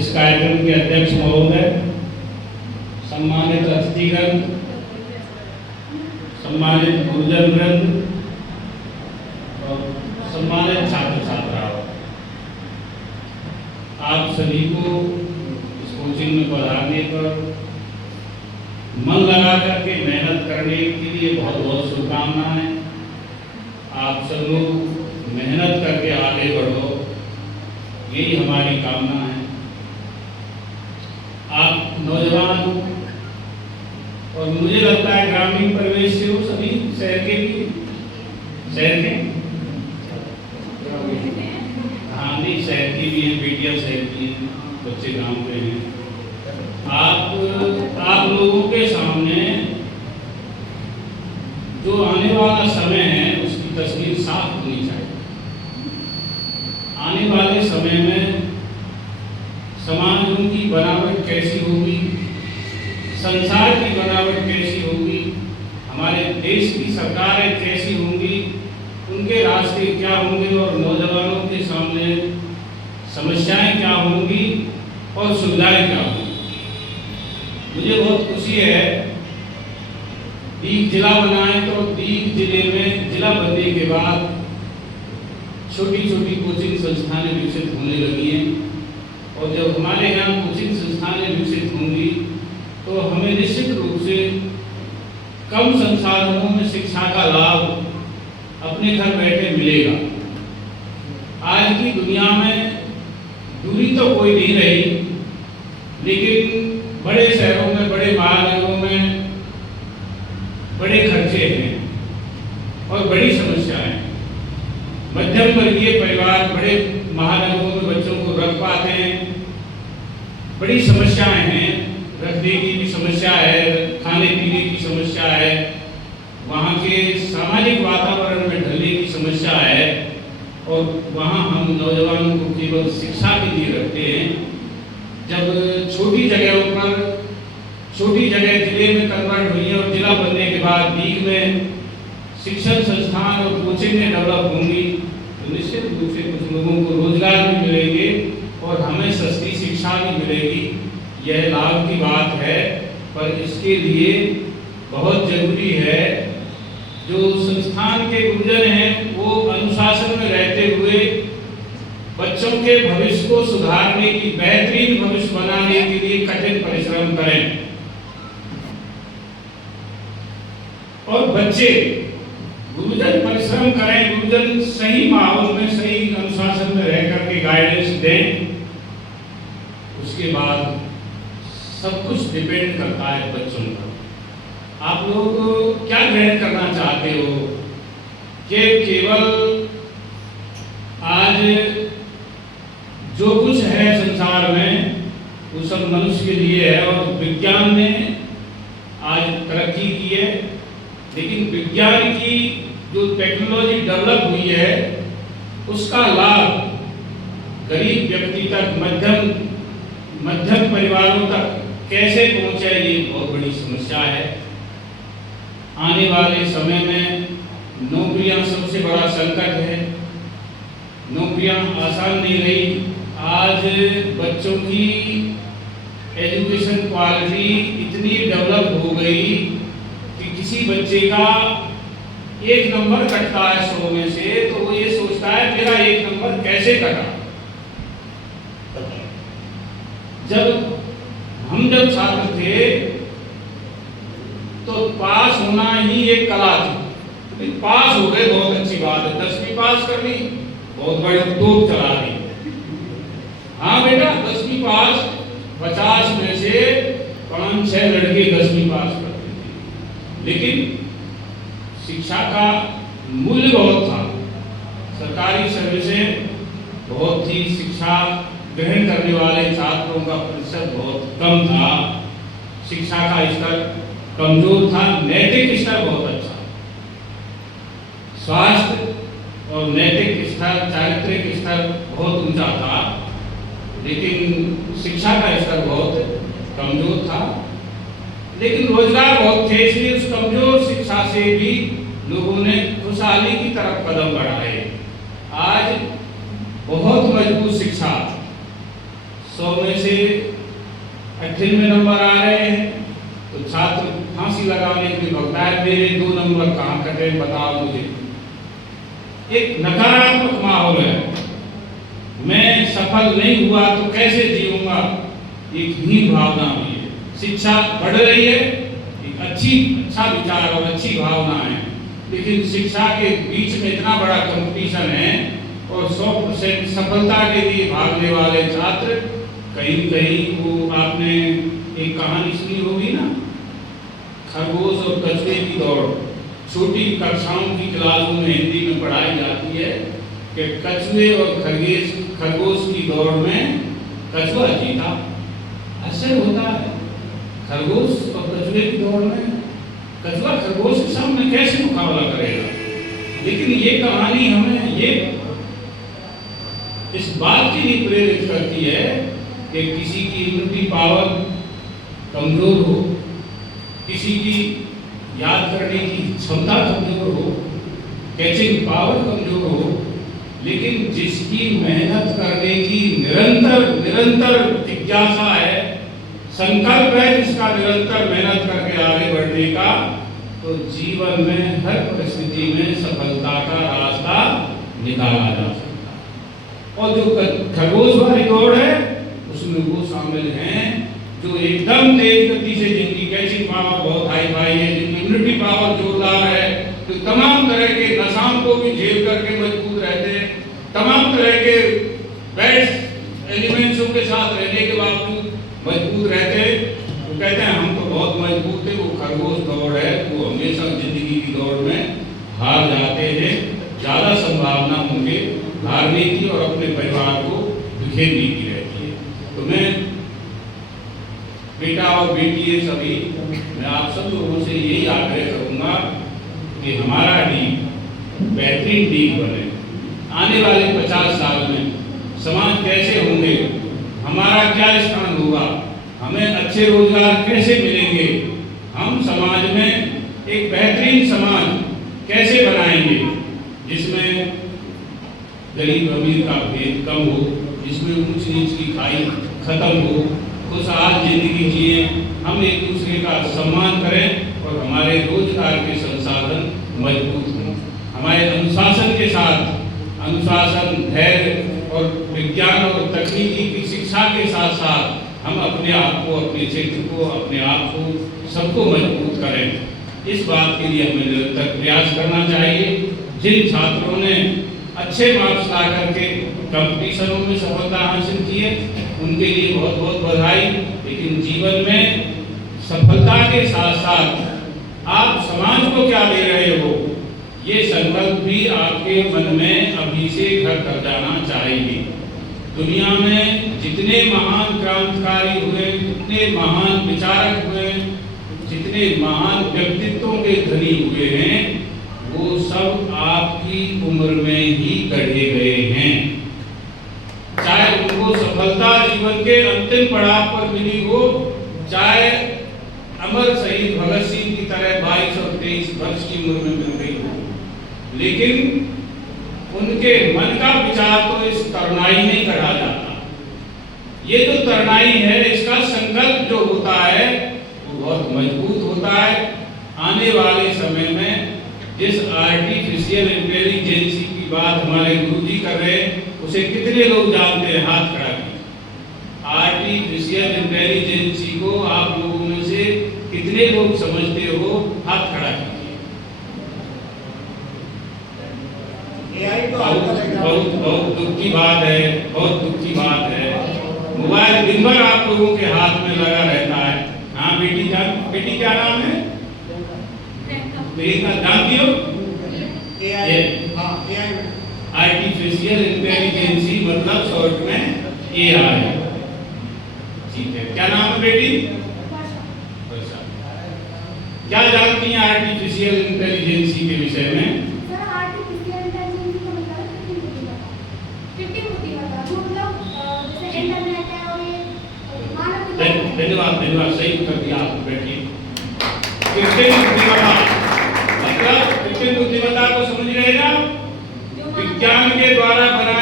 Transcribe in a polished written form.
इस कार्यक्रम के अध्यक्ष महोदय, सम्मानित अतिथिगण, सम्मानित गुरुजन वृंद और सम्मानित छात्र छात्राओं, आप सभी को इस कोचिंग में पधारने पर मन लगा करके मेहनत करने के लिए बहुत बहुत शुभकामनाएं। आप सब लोग मेहनत करके आगे बढ़ो, यही हमारी कामना है। आप नौजवान और मुझे लगता है ग्रामीण परिवेश से हो, सभी शहर के भी, शहर के हाँ नहीं, शहर की भी है, बेटियां शहर की, बच्चे गांव के हैं। आप लोगों के सामने जो आने वाला समय है उसकी तस्वीर साफ होनी चाहिए। आने वाले समय में समाज की बनावट कैसी होगी, संसार की बनावट कैसी होगी, हमारे देश की सरकारें कैसी होंगी, उनके रास्ते क्या होंगे और नौजवानों के सामने समस्याएं क्या होंगी और सुविधाएं क्या होंगी। मुझे बहुत खुशी है, दीघ जिला बनाए तो दीघ जिले में जिला बनने के बाद छोटी छोटी कोचिंग संस्थानें विकसित होने लगी हैं और जब हमारे यहाँ कोचिंग संस्थानें विकसित होंगी तो हमें निश्चित रूप से कम संसाधनों में शिक्षा का लाभ अपने घर बैठे मिलेगा। आज की दुनिया में दूरी तो कोई नहीं रही, लेकिन बड़े शहरों में, बड़े महानगरों में बड़े खर्चे हैं और बड़ी समस्याएं हैं। मध्यम वर्गीय परिवार बड़े महानगरों में बच्चों को रख पाते हैं, बड़ी समस्याएं हैं, रखने की भी समस्या है, खाने पीने की समस्या है, वहाँ के सामाजिक वातावरण में ढलने की समस्या है और वहाँ हम नौजवानों को केवल शिक्षा के लिए रखते हैं। जब छोटी जगहों पर, छोटी जगह जिले में कन्वर्ट हुई और जिला बनने के बाद दीघ में शिक्षण संस्थान और कोचिंगें डेवलप होंगी तो निश्चित रूप से कुछ लोगों को रोजगार भी मिलेंगे और हमें सस्ती शिक्षा भी मिलेगी। यह लाभ की बात है, पर इसके लिए बहुत जरूरी है जो संस्थान के गुरुजन हैं वो अनुशासन में रहते हुए बच्चों के भविष्य को सुधारने की, बेहतरीन भविष्य बनाने के लिए कठिन परिश्रम करें और बच्चे गुरुजन परिश्रम करें, गुरुजन सही माहौल में, सही अनुशासन में रह करके गाइडेंस दें। उसके बाद सब कुछ डिपेंड करता है बच्चों पर। आप लोग क्या ग्रहण करना चाहते हो कि केवल आज जो कुछ है संसार में वो सब मनुष्य के लिए है और विज्ञान ने आज तरक्की की है, लेकिन विज्ञान की जो टेक्नोलॉजी डेवलप हुई है उसका लाभ गरीब व्यक्ति तक, मध्यम परिवारों तक कैसे पहुंचे, ये बहुत बड़ी समस्या है। आने वाले समय में नौकरियां सबसे बड़ा संकट है, नौकरियां आसान नहीं रही। आज बच्चों की एजुकेशन क्वालिटी इतनी डेवलप हो गई कि किसी बच्चे का 1 नंबर कटता है 100 में से तो वो ये सोचता है मेरा 1 नंबर कैसे कटा। जब छात्र थे तो पास होना ही एक कला थी। पास हो गए बहुत अच्छी बात है, 10वीं पास कर ली बहुत बड़ी तोप चला दी। हाँ बेटा 10वीं पास, 50 में से 5-6 लड़के 10वीं पास करते थे, लेकिन शिक्षा का मूल्य बहुत था। सरकारी सर्विसें बहुत थी, शिक्षा ग्रहण करने वाले छात्रों का प्रतिशत बहुत कम था, शिक्षा का स्तर कमजोर था, नैतिक स्तर बहुत अच्छा, स्वास्थ्य और नैतिक स्तर, चारित्रिक स्तर बहुत ऊंचा था, लेकिन शिक्षा का स्तर बहुत कमजोर था। लेकिन रोजगार बहुत थे, इसलिए उस कमजोर शिक्षा से भी लोगों ने खुशहाली की तरफ कदम बढ़ाए। आज बहुत मजबूत शिक्षा, 100 में से 98 नंबर आ रहे हैं तो छात्र फांसी लगाने के लिए भगता है, मेरे 2 नंबर कहाँ कटे बताओ मुझे। एक नकारात्मक माहौल है, मैं सफल नहीं हुआ तो कैसे जीऊंगा, एक हीन भावना हुई है। शिक्षा बढ़ रही है, एक अच्छा विचार और अच्छी भावना है, लेकिन शिक्षा के बीच में इतना बड़ा कंपटीशन है और 100% सफलता के लिए भागने वाले छात्र कहीं कहीं, वो आपने एक कहानी सुनी होगी ना, खरगोश और कछुए की दौड़। छोटी कक्षाओं की क्लासों में हिंदी में पढ़ाई जाती है कि कछुए और खरगोश की दौड़ में कछुआ जीता। आश्चर्य होता है, खरगोश और कछुए की दौड़ में कछुआ खरगोश के सामने कैसे मुकाबला करेगा। लेकिन ये कहानी हमें ये इस बात के लिए प्रेरित करती है कि किसी की इम्यूनिटी पावर कमजोर हो, किसी की याद करने की क्षमता कमजोर हो, कैचिंग पावर कमजोर हो, लेकिन जिसकी मेहनत करने की निरंतर जिज्ञासा है, संकल्प है जिसका निरंतर मेहनत करके आगे बढ़ने का, तो जीवन में हर परिस्थिति में सफलता का रास्ता निकाला जा सकता है। और जो खरगोश वाली दौड़ है उसमें वो शामिल हैं जो एकदम तेज गति से, जिनकी कैचिंग पावर बहुत हाई फाई है, जिनकी इम्यूनिटी पावर जोरदार है, तो तमाम तरह के नशाओं को भी झेल करके मजबूत रहते हैं, तमाम तरह के बैड एलिमेंट्सों के साथ रहने के बावजूद मजबूत रहते हैं। तो कहते हैं हम तो बहुत मजबूत थे। वो खरगोश दौड़ है, वो हमेशा जिंदगी की दौड़ में हार जाते हैं। ज़्यादा संभावना उनके हारने की और अपने परिवार को बिखेरने की रहती है। तो मैं बेटा और बेटी सभी, मैं आप सब लोगों से यही आग्रह करूँगा कि हमारा टीम बेहतरीन टीम बने। आने वाले 50 साल में समाज कैसे होंगे, हमारा क्या स्थान होगा, हमें अच्छे रोजगार कैसे मिलेंगे, हम समाज में एक बेहतरीन समाज कैसे बनाएंगे जिसमें गरीब अमीर का भेद कम हो, जिसमें ऊंच नीच की खाई खत्म हो, खुशहाल जिंदगी जिए, हम एक दूसरे का सम्मान करें और हमारे रोजगार के संसाधन मजबूत हों। हमारे अनुशासन के साथ, अनुशासन, धैर्य और विज्ञान और तकनीकी की शिक्षा के साथ साथ हम अपने आप को, अपने क्षेत्र को, अपने आप को, सबको मजबूत करें। इस बात के लिए हमें निरंतर प्रयास करना चाहिए। जिन छात्रों ने अच्छे मार्क्स ला करके कंपटीशनों में सफलता हासिल की है उनके लिए बहुत बहुत बधाई। लेकिन जीवन में सफलता के साथ साथ आप समाज को क्या दे रहे हो, ये संकल्प भी आपके मन में अभी से घर कर जाना चाहिए। दुनिया में जितने महान क्रांतिकारी हुए, जितने महान विचारक हुए, जितने महान व्यक्तित्वों के धनी हुए हैं, वो सब आपकी उम्र में ही गढ़े गए हैं। चाहे उनको सफलता जीवन के अंतिम पड़ाव पर मिली हो, चाहे अमर शहीद भगत सिंह की तरह 22 और 23 वर्ष की उम्र में मिल गई हो, लेकिन उनके मन का विचार तो इस तरुणाई में करा जाता। ये जो तरुणाई है, इसका संकल्प जो होता है वो बहुत मजबूत होता है। आने वाले समय में जिस आर्टिफिशियल इंटेलिजेंसी की बात हमारे गुरुजी कर रहे हैं, उसे कितने लोग जानते हैं? हाथ खड़ा कीजिए। आर्टिफिशियल इंटेलिजेंसी को आप लोगों में से कितने लोग समझते हो? हाथ खड़ा कीजिए। बहुत दुख की बात है, बहुत दुख की बात है। मोबाइल दिन भर आप लोगों के हाथ में लगा रहता है। हाँ बेटी क्या नाम है? प्रियंका, जानती हो? आर्टिफिशियल इंटेलिजेंसी मतलब शॉर्ट में AI। ठीक है, क्या नाम है बेटी? क्या जानती हैं आर्टिफिशियल इंटेलिजेंसी के विषय में? धन्यवाद, सही उत्तर दिया आपको बेटी। कृत्रिम बुद्धिमत्ता मतलब कृत्रिम बुद्धिमत्ता को समझ गए ना? विज्ञान के द्वारा बना